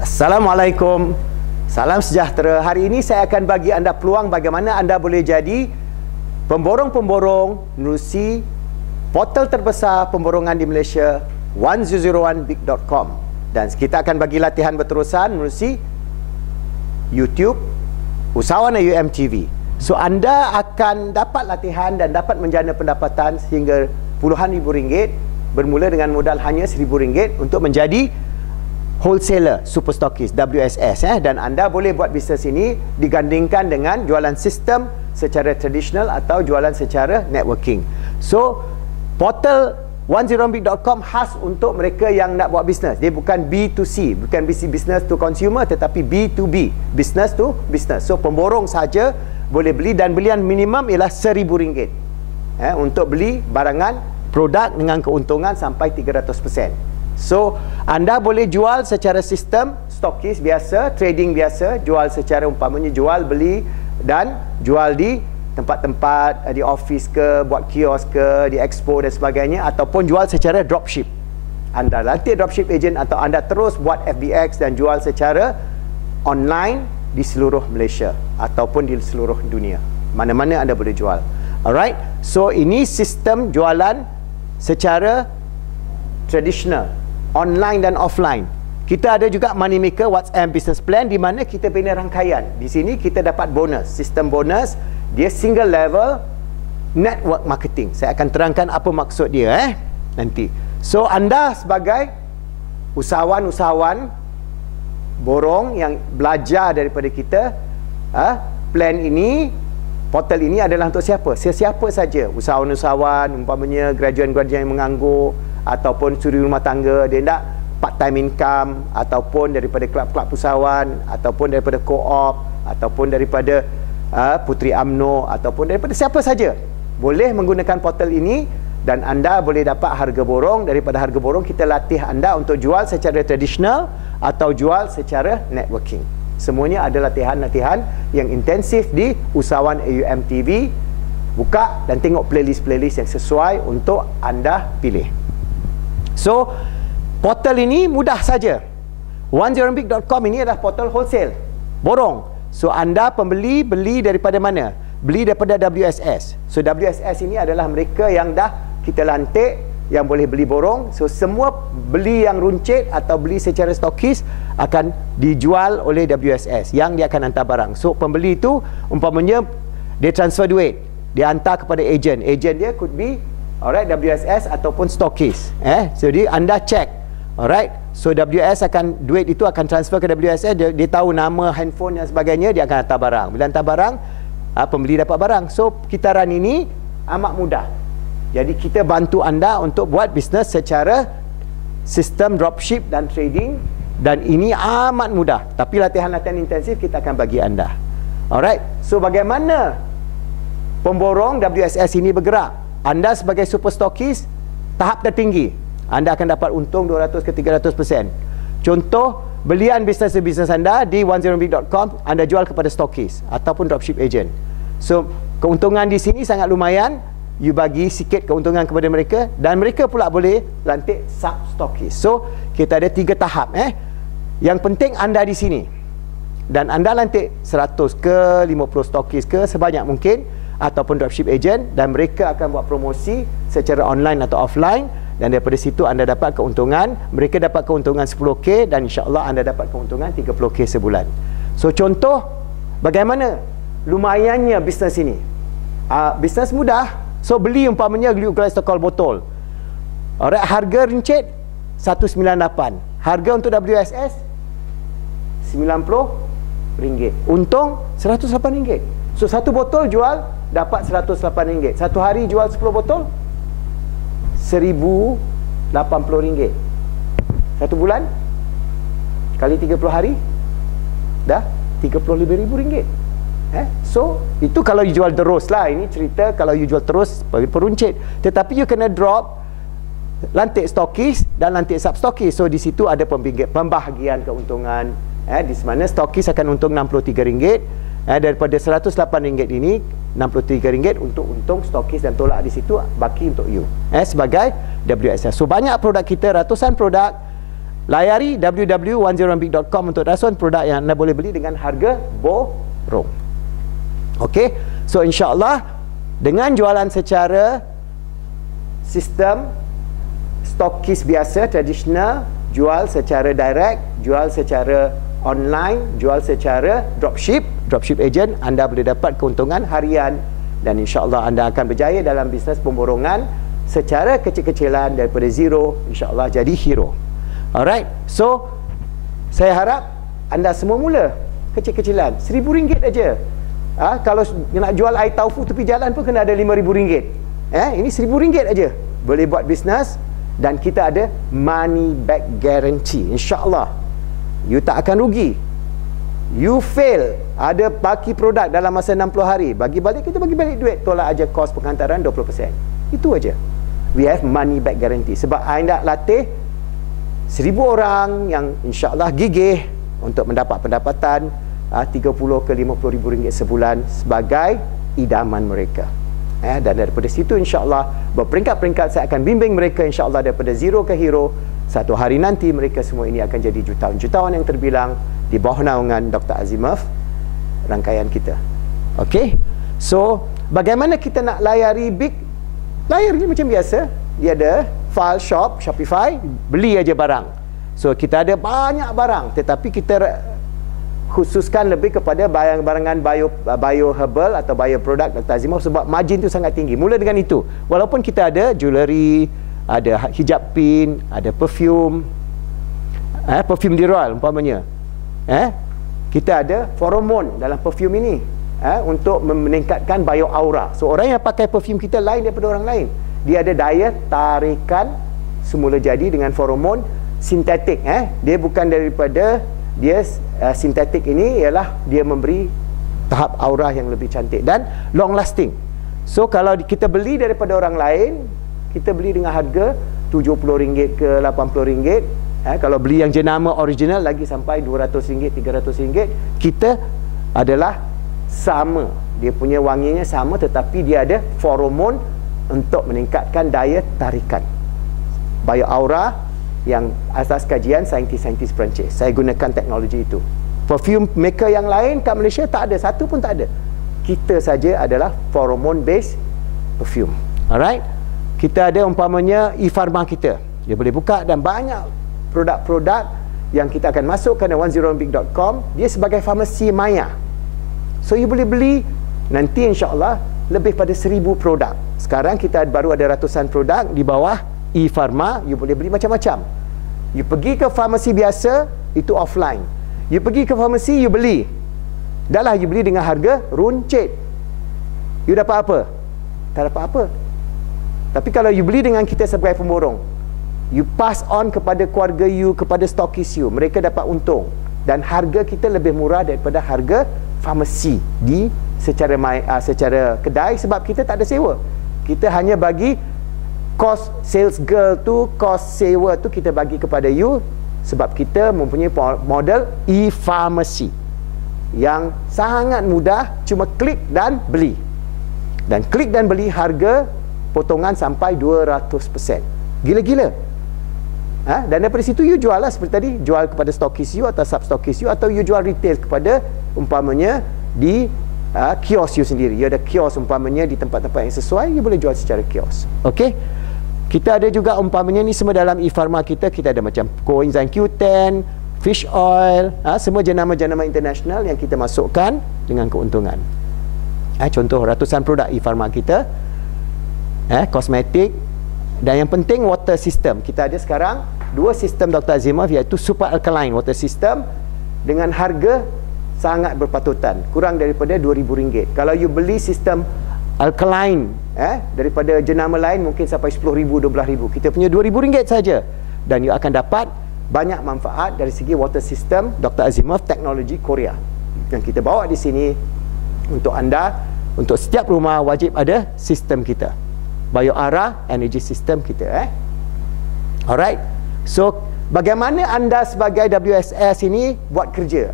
Assalamualaikum. Salam sejahtera. Hari ini saya akan bagi anda peluang bagaimana anda boleh jadi pemborong-pemborong menerusi portal terbesar pemborongan di Malaysia 1001big.com, dan kita akan bagi latihan berterusan menerusi YouTube Usahawan AUM TV. So anda akan dapat latihan dan dapat menjana pendapatan sehingga puluhan ribu ringgit bermula dengan modal hanya RM1,000 untuk menjadi wholesaler super stockist WSS, dan anda boleh buat bisnes ini digandingkan dengan jualan sistem secara tradisional atau jualan secara networking. So portal 1001big.com khas untuk mereka yang nak buat bisnes. Dia bukan B2C, bukan business to consumer, tetapi B2B, business to business. So pemborong saja boleh beli, dan belian minimum ialah RM1,000 untuk beli barangan produk dengan keuntungan sampai 300%. So anda boleh jual secara sistem stokis biasa, trading biasa, jual secara umpamanya jual beli dan jual di tempat-tempat, di office ke, buat kios ke, di expo dan sebagainya, ataupun jual secara dropship. Anda latih dropship agent atau anda terus buat FBX dan jual secara online di seluruh Malaysia ataupun di seluruh dunia. Mana-mana anda boleh jual. Alright. So ini sistem jualan secara tradisional, online dan offline. Kita ada juga money maker WhatsApp business plan di mana kita bina rangkaian. Di sini kita dapat bonus, sistem bonus, dia single level network marketing. Saya akan terangkan apa maksud dia nanti. So anda sebagai usahawan-usahawan borong yang belajar daripada kita, plan ini, portal ini adalah untuk siapa? Siapa saja, usahawan-usahawan, umpamanya graduan-graduan yang menganggur, ataupun suri rumah tangga, dia nak part-time income, ataupun daripada kelab-kelab usahawan, ataupun daripada co-op, ataupun daripada Puteri UMNO, ataupun daripada siapa saja boleh menggunakan portal ini, dan anda boleh dapat harga borong. Daripada harga borong kita latih anda untuk jual secara tradisional atau jual secara networking. Semuanya ada latihan-latihan yang intensif di Usahawan AUM TV. Buka dan tengok playlist-playlist yang sesuai untuk anda pilih. So portal ini mudah saja. 1001big.com ini adalah portal wholesale, borong. So anda pembeli, beli daripada mana? Beli daripada WSS. So WSS ini adalah mereka yang dah kita lantik, yang boleh beli borong. So semua beli yang runcit atau beli secara stokis akan dijual oleh WSS, yang dia akan hantar barang. So pembeli itu umpamanya dia transfer duit, dia hantar kepada ejen. Ejen dia could be WSS ataupun stokis. Jadi anda cek. Alright. So WS akan, duit itu akan transfer ke WSS, dia tahu nama, handphone dan sebagainya, dia akan hantar barang. Bila hantar barang, pembeli dapat barang. So kitaran ini amat mudah. Jadi kita bantu anda untuk buat bisnes secara sistem dropship dan trading, dan ini amat mudah. Tapi latihan-latihan intensif kita akan bagi anda. Alright. So bagaimana pemborong WSS ini bergerak? Anda sebagai super stokis tahap tertinggi, anda akan dapat untung 200 ke 300%. Contoh, belian bisnes anda di 1001big.com, anda jual kepada stokis ataupun dropship agent. So keuntungan di sini sangat lumayan. You bagi sikit keuntungan kepada mereka, dan mereka pula boleh lantik sub stokis. So kita ada 3 tahap. Yang penting anda di sini, dan anda lantik 100 ke 50 stokis ke, sebanyak mungkin, ataupun dropship agent, dan mereka akan buat promosi secara online atau offline, dan daripada situ anda dapat keuntungan. Mereka dapat keuntungan 10K, dan insya-Allah anda dapat keuntungan 30K sebulan. So contoh bagaimana lumayannya bisnes ini. Bisnes mudah. So beli umpamanya glycol botol. Alright, harga rincit 198. Harga untuk WSS RM90. Untung RM108. So satu botol jual dapat RM108. Satu hari jual 10 botol RM1,080. Satu bulan kali 30 hari dah RM35,000. So itu kalau you jual terus lah. Ini cerita kalau you jual terus peruncit. Tetapi you kena drop lantik stokis dan lantik sub stokis. So di situ ada pembahagian keuntungan. Di mana stokis akan untung RM63. Daripada RM108 ini, RM63 untuk untung stokis, dan tolak di situ baki untuk you sebagai WSS. So banyak produk kita, ratusan produk layari www.101big.com untuk rasuan produk yang anda boleh beli dengan harga borong. Okey, so insya-Allah dengan jualan secara sistem stokis biasa tradisional, jual secara direct, jual secara online, jual secara dropship agent, anda boleh dapat keuntungan harian dan insya-Allah anda akan berjaya dalam bisnes pemborongan secara kecil-kecilan daripada zero, insya-Allah jadi hero. Alright, so saya harap anda semua mula kecil-kecilan, RM1,000 aja. Kalau nak jual air taufu tepi jalan pun kena ada RM5,000. Ini RM1,000 aja. Boleh buat bisnes dan kita ada money back guarantee. InsyaAllah you tak akan rugi. You fail, ada baki produk dalam masa 60 hari, bagi balik, kita bagi balik duit, tolak aja kos penghantaran 20%. Itu aja. We have money back guarantee. Sebab anda latih 1,000 orang yang insya-Allah gigih untuk mendapat pendapatan 30 ke 50 ribu ringgit sebulan sebagai idaman mereka. Dan daripada situ insya-Allah berperingkat-peringkat saya akan bimbing mereka insya-Allah daripada zero ke hero. Satu hari nanti mereka semua ini akan jadi jutawan-jutawan yang terbilang di bawah naungan Dr. Azimov rangkaian kita. Okey. So, bagaimana kita nak layari big? Layari macam biasa. Dia ada file shop, Shopify, beli aja barang. So, kita ada banyak barang tetapi kita khususkan lebih kepada barangan bio herbal atau bio produk Dr. Azimov sebab margin tu sangat tinggi. Mula dengan itu. Walaupun kita ada jewellery, ada hijab pin, ada perfume, perfume Dirol umpamanya. Kita ada feromon dalam perfume ini untuk meningkatkan bio aura. So orang yang pakai perfume kita lain daripada orang lain. Dia ada daya tarikan semula jadi dengan feromon sintetik. Dia bukan daripada dia sintetik ini ialah dia memberi tahap aura yang lebih cantik dan long lasting. So kalau kita beli daripada orang lain, kita beli dengan harga RM70 ke RM80. Kalau beli yang jenama original lagi sampai RM200, RM300, kita adalah sama. Dia punya wanginya sama tetapi dia ada feromon untuk meningkatkan daya tarikan. Bio aura yang asas kajian saintis-saintis Perancis. Saya gunakan teknologi itu. Perfume maker yang lain kat Malaysia tak ada, satu pun tak ada. Kita saja adalah feromone based perfume. Alright? Kita ada umpamanya e-pharma kita. Dia boleh buka dan banyak produk-produk yang kita akan masukkan di 101big.com. Dia sebagai farmasi maya. So you boleh beli nanti insya-Allah lebih pada 1,000 produk. Sekarang kita baru ada ratusan produk di bawah e-pharma. You boleh beli macam-macam. You pergi ke farmasi biasa, itu offline. You pergi ke farmasi, you beli. Dah lah you beli dengan harga runcit. You dapat apa? Tak dapat apa. Tapi kalau you beli dengan kita sebagai pemborong, you pass on kepada keluarga you, kepada stokis you, mereka dapat untung. Dan harga kita lebih murah daripada harga farmasi di secara kedai sebab kita tak ada sewa. Kita hanya bagi kos sales girl tu, kos sewa tu kita bagi kepada you sebab kita mempunyai model e-pharmacy yang sangat mudah, cuma klik dan beli. Dan klik dan beli harga potongan sampai 200%. Gila-gila. Dan daripada situ you jual lah seperti tadi, jual kepada stokis you atau sub-stokis you atau you jual retail kepada umpamanya di kios you sendiri. You ada kios umpamanya di tempat-tempat yang sesuai, you boleh jual secara kios. Okey. Kita ada juga umpamanya ni semua dalam e-pharma kita ada macam coenzyme Q10, fish oil, semua jenama-jenama international yang kita masukkan dengan keuntungan. Contoh ratusan produk e-pharma kita, kosmetik, dan yang penting water system. Kita ada sekarang 2 sistem Dr. Azimov iaitu super alkaline water system dengan harga sangat berpatutan, kurang daripada RM2,000. Kalau you beli sistem alkaline daripada jenama lain mungkin sampai RM10,000, RM12,000. Kita punya RM2,000 saja dan you akan dapat banyak manfaat dari segi water system Dr. Azimov teknologi Korea yang kita bawa di sini untuk anda. Untuk setiap rumah wajib ada sistem kita, BioAra energy system kita. Alright. So bagaimana anda sebagai WSS ini buat kerja?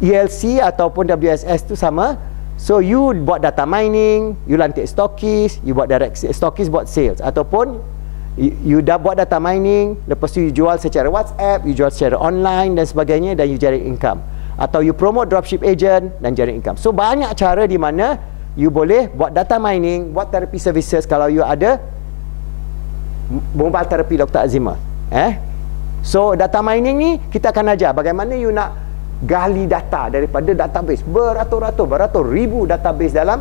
ELC ataupun WSS tu sama. So you buat data mining, you lantik stokis, you buat direct stokis buat sales, ataupun You dah buat data mining, lepas tu you jual secara WhatsApp, you jual secara online dan sebagainya, dan you generate income. Atau you promote dropship agent dan generate income. So banyak cara di mana you boleh buat data mining, buat therapy services kalau you ada mobile therapy Dr. Azimah. So data mining ni kita akan ajar bagaimana you nak gali data daripada database beratus ribu database dalam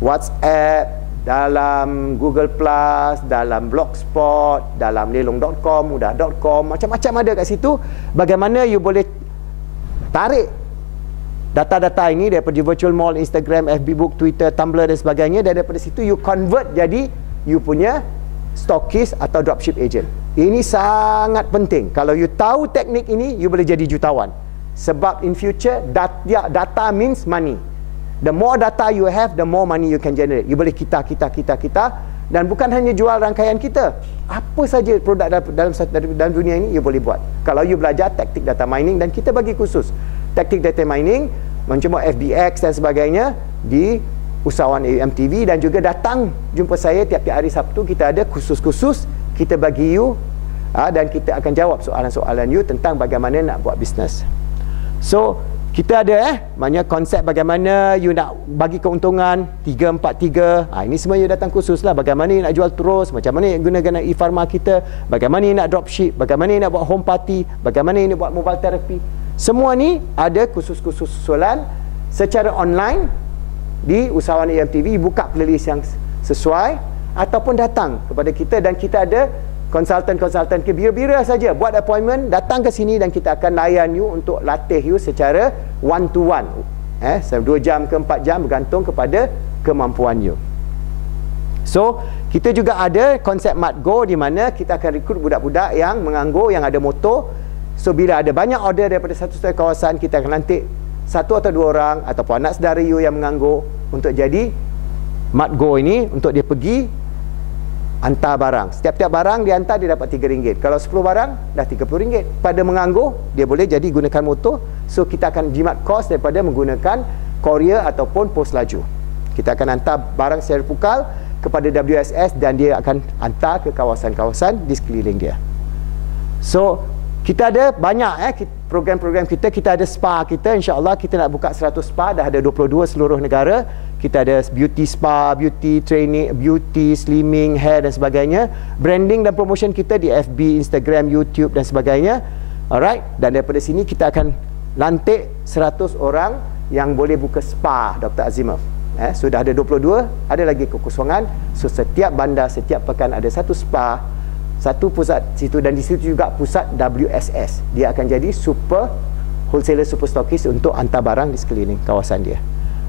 WhatsApp, dalam Google Plus, dalam Blogspot, dalam lelong.com, mudah.com, macam-macam ada kat situ. Bagaimana you boleh tarik data-data ini daripada virtual mall, Instagram, FB Book, Twitter, Tumblr dan sebagainya, dan daripada situ you convert jadi you punya stockist atau dropship agent. Ini sangat penting. Kalau you tahu teknik ini, you boleh jadi jutawan. Sebab in future data means money. The more data you have, the more money you can generate. You boleh kita. Dan bukan hanya jual rangkaian kita. Apa saja produk dalam dunia ini, you boleh buat. Kalau you belajar taktik data mining, dan kita bagi khusus taktik data mining, macam FBX dan sebagainya di Usahawan AUM TV, dan juga datang jumpa saya tiap-tiap hari Sabtu. Kita ada khusus-khusus, kita bagi you dan kita akan jawab soalan-soalan you tentang bagaimana nak buat bisnes. So kita ada maknanya konsep bagaimana you nak bagi keuntungan 3-4-3. Ini semua you datang khusus lah. Bagaimana you nak jual terus, macam mana you gunakan e-pharma kita, bagaimana you nak dropship, bagaimana you nak buat home party, bagaimana you nak buat mobile therapy. Semua ni ada khusus-khusus susulan secara online di Usahawan AUM TV. Buka playlist yang sesuai ataupun datang kepada kita, dan kita ada konsultan-konsultan ke bira-bira saja. Buat appointment, datang ke sini dan kita akan layan you untuk latih you secara one to one. 2 jam ke 4 jam bergantung kepada kemampuan you. So, kita juga ada konsep MatGo di mana kita akan rekrut budak-budak yang menganggur, yang ada motor. So, bila ada banyak order daripada satu kawasan, kita akan lantik 1 atau 2 orang ataupun anak saudara you yang menganggur untuk jadi MatGo ini, untuk dia pergi hantar barang. Setiap-tiap barang dia hantar, dia dapat RM3. Kalau 10 barang, dah RM30. Pada menganggur, dia boleh jadi gunakan motor. So, kita akan jimat kos daripada menggunakan courier ataupun pos laju. Kita akan hantar barang secara pukal kepada WSS dan dia akan hantar ke kawasan-kawasan di sekeliling dia. So, kita ada banyak program-program kita. Kita ada spa kita. InsyaAllah kita nak buka 100 spa. Dah ada 22 seluruh negara. Kita ada beauty spa, beauty training, beauty, slimming, hair dan sebagainya. Branding dan promotion kita di FB, Instagram, YouTube dan sebagainya. Alright. Dan daripada sini kita akan lantik 100 orang yang boleh buka spa Dr. Azimah. Sudah ada 22, ada lagi kekosongan. So setiap bandar, setiap pekan ada satu spa, satu pusat situ, dan di situ juga pusat WSS. Dia akan jadi super wholesaler, super stockist untuk hantar barang di sekeliling kawasan dia.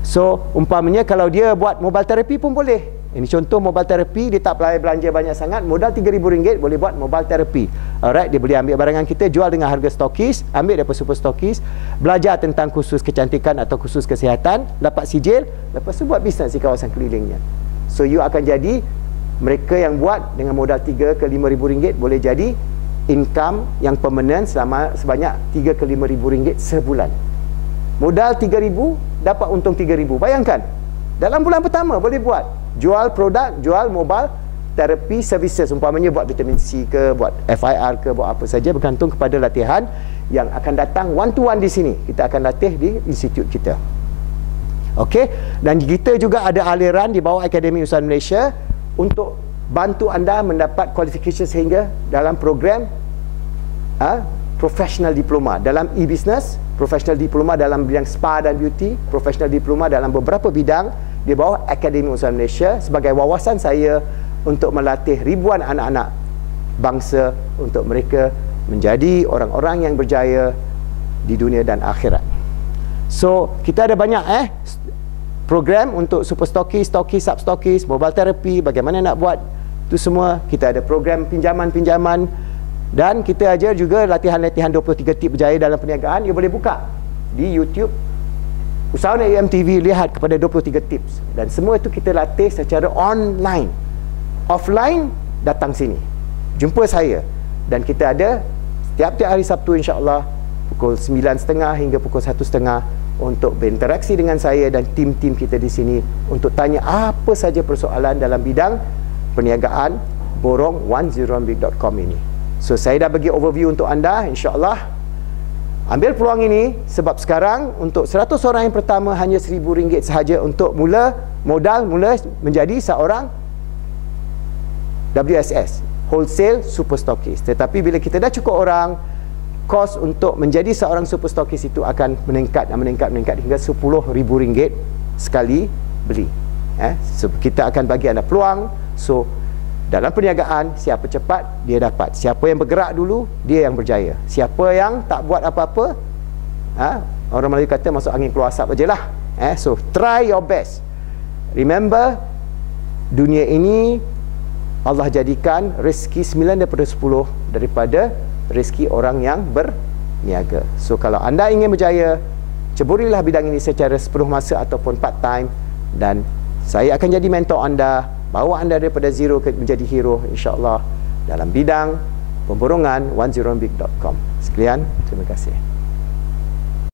So, umpamanya kalau dia buat mobile therapy pun boleh. Ini contoh mobile therapy, dia tak perlu belanja banyak sangat, modal RM3,000 boleh buat mobile therapy. Alright, dia boleh ambil barangan kita, jual dengan harga stokis, ambil daripada super stokis, belajar tentang khusus kecantikan atau khusus kesihatan, dapat sijil, lepas tu buat bisnes di kawasan kelilingnya. So, you akan jadi, mereka yang buat dengan modal RM3,000 ke RM5,000 boleh jadi income yang permanent sebanyak RM3,000 ke RM5,000 sebulan. Modal RM3,000, dapat untung RM3,000. Bayangkan, dalam bulan pertama boleh buat jual produk, jual mobile therapy services. Umpamanya buat vitamin C ke, buat FIR ke, buat apa saja, bergantung kepada latihan yang akan datang one to one di sini. Kita akan latih di institut kita. Okey, dan kita juga ada aliran di bawah Akademi Usahawan Malaysia untuk bantu anda mendapat qualification sehingga dalam program professional diploma dalam e-business, professional diploma dalam bidang spa dan beauty, professional diploma dalam beberapa bidang di bawah Akademi Usahawan Malaysia, sebagai wawasan saya untuk melatih ribuan anak-anak bangsa untuk mereka menjadi orang-orang yang berjaya di dunia dan akhirat. So, kita ada banyak program untuk super stockist, stockist, sub stockist, mobile therapy, bagaimana nak buat itu semua. Kita ada program pinjaman-pinjaman, dan kita ajar juga latihan-latihan 23 tip berjaya dalam perniagaan. You boleh buka di YouTube Usahawan AUM TV, lihat kepada 23 tips, dan semua itu kita latih secara online. Offline, datang sini, jumpa saya, dan kita ada setiap hari Sabtu insya-Allah pukul 9.30 hingga pukul 1.30 untuk berinteraksi dengan saya dan tim-tim kita di sini untuk tanya apa saja persoalan dalam bidang perniagaan borong 101big.com ini. So saya dah bagi overview untuk anda, insya-Allah. Ambil peluang ini sebab sekarang untuk 100 orang yang pertama hanya RM1,000 sahaja untuk mula menjadi seorang WSS, wholesale super stockist. Tetapi bila kita dah cukup orang, kos untuk menjadi seorang super stockist itu akan meningkat hingga RM10,000 sekali beli. So kita akan bagi anda peluang. So dalam perniagaan, siapa cepat dia dapat. Siapa yang bergerak dulu, dia yang berjaya. Siapa yang tak buat apa-apa, orang Melayu kata masuk angin keluar asap aje lah. So try your best. Remember, dunia ini Allah jadikan rezeki 9 daripada 10 daripada rezeki orang yang berniaga. So kalau anda ingin berjaya, ceburilah bidang ini secara sepenuh masa ataupun part time, dan saya akan jadi mentor anda, bawa anda daripada zero menjadi hero, insya-Allah, dalam bidang pemborongan 101big.com. Sekalian, terima kasih.